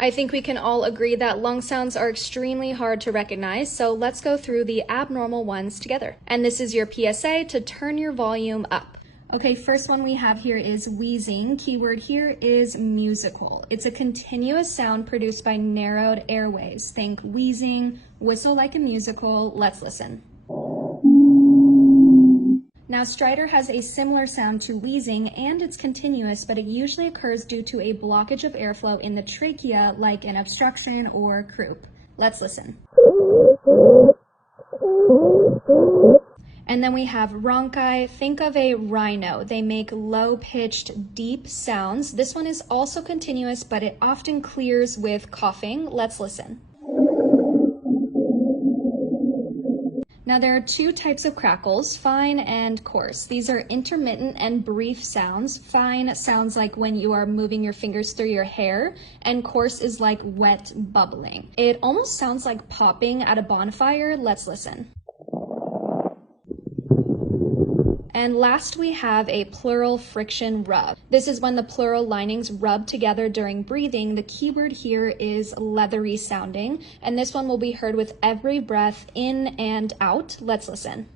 I think we can all agree that lung sounds are extremely hard to recognize, so let's go through the abnormal ones together. And this is your PSA to turn your volume up. Okay, first one we have here is wheezing. Keyword here is musical. It's a continuous sound produced by narrowed airways. Think wheezing, whistle like a musical. Let's listen. Now, stridor has a similar sound to wheezing, and it's continuous, but it usually occurs due to a blockage of airflow in the trachea, like an obstruction or croup. Let's listen. And then we have rhonchi. Think of a rhino. They make low-pitched, deep sounds. This one is also continuous, but it often clears with coughing. Let's listen. Now there are two types of crackles, fine and coarse. These are intermittent and brief sounds. Fine sounds like when you are moving your fingers through your hair, and coarse is like wet bubbling. It almost sounds like popping at a bonfire. Let's listen. And last we have a pleural friction rub. This is when the pleural linings rub together during breathing. The keyword here is leathery sounding, and this one will be heard with every breath in and out. Let's listen.